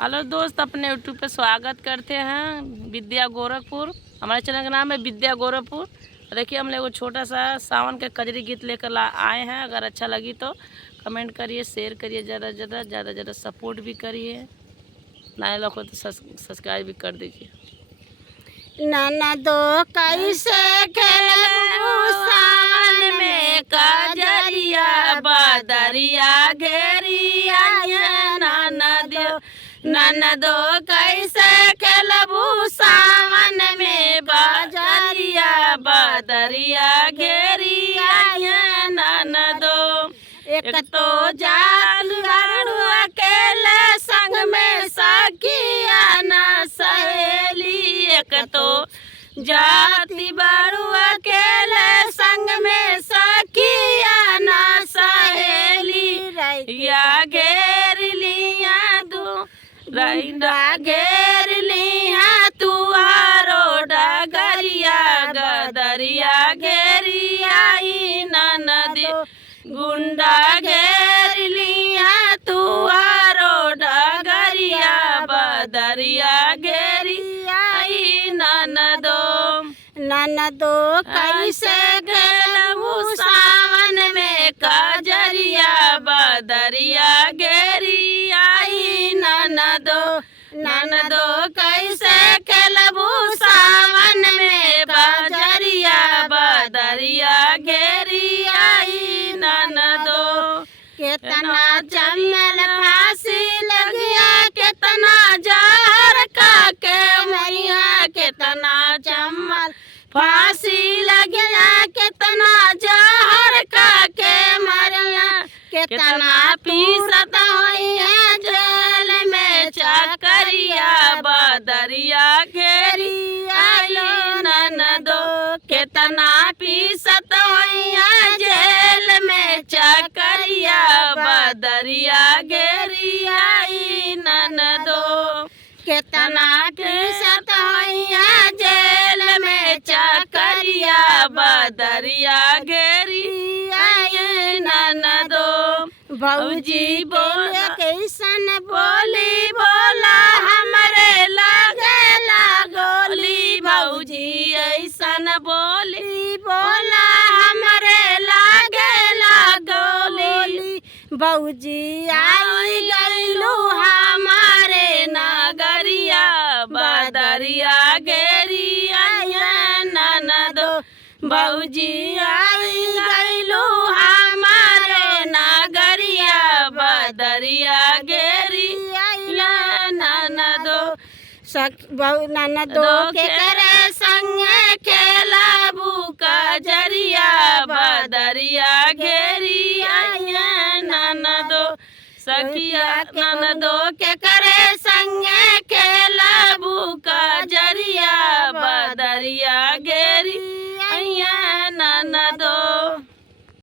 Hello दोस्त, अपने YouTube पे स्वागत करते हैं विद्या गोरखपुर। हमारे चैनल का नाम है विद्या गोरखपुर। देखिए, हम लोग छोटा सा सावन के कजरी गीत लेकर आए हैं। अगर अच्छा लगी तो कमेंट करिए, शेयर करिए, ज़्यादा सपोर्ट भी करिए। नए लोग को तो सब्सक्राइब भी कर दीजिए। ननदो कैसे खेलबू सावन में कजरिया बदरिया घेरिया ननदो कैसे खेलबू सावन में बजरिया बदरिया घेरिया ननदो। एक तो जाल गाड़ू अकेले संग में सखिया न सहेली, एक तो जाति बारू अकेले संग में सखिया न सहेली। या घेर लिया घेर लिया तुआरो डगरिया गदरिया घेरिया ननद गुंडा घेर लिया तुआरो डगरिया बदरिया घेरिया ननदो कैसे घेरबू सावन में कजरिया बदरिया घेरिया ननदो कैसे खेलबू सावन में बजरिया बदरिया घेरिया ननदो। कितना चमल फांसी लगिया, कितना जहर का के मैया, कितना चमल फांसी लगिया, कितना जहर का के मरिया, कितना पीसत हुई है जेल में चकरिया बदरिया घेरिया ननदो। कितना पीसत हुई है जेल में चकरिया बदरिया घेरिया ननदो। कितना पीसत हुई है जेल में चकरिया बदरिया घेरिया ननदो। भौजी बोल कैसन बोली बोला हमरे लागेला गोली, भौजी ऐसन बोली बोला हमरे लागेला गोली। भौजी आई गईलू हमारे नगरिया बदरिया घेरिया ननदो। भौजी आई गईलू हमारे नगरिया बदरिया घेरिया ननदो। ननदो के करे संगे खेलबू कजरिया बदरिया घेरिया ननदो। सखिया ननदो के करे संगे खेलबू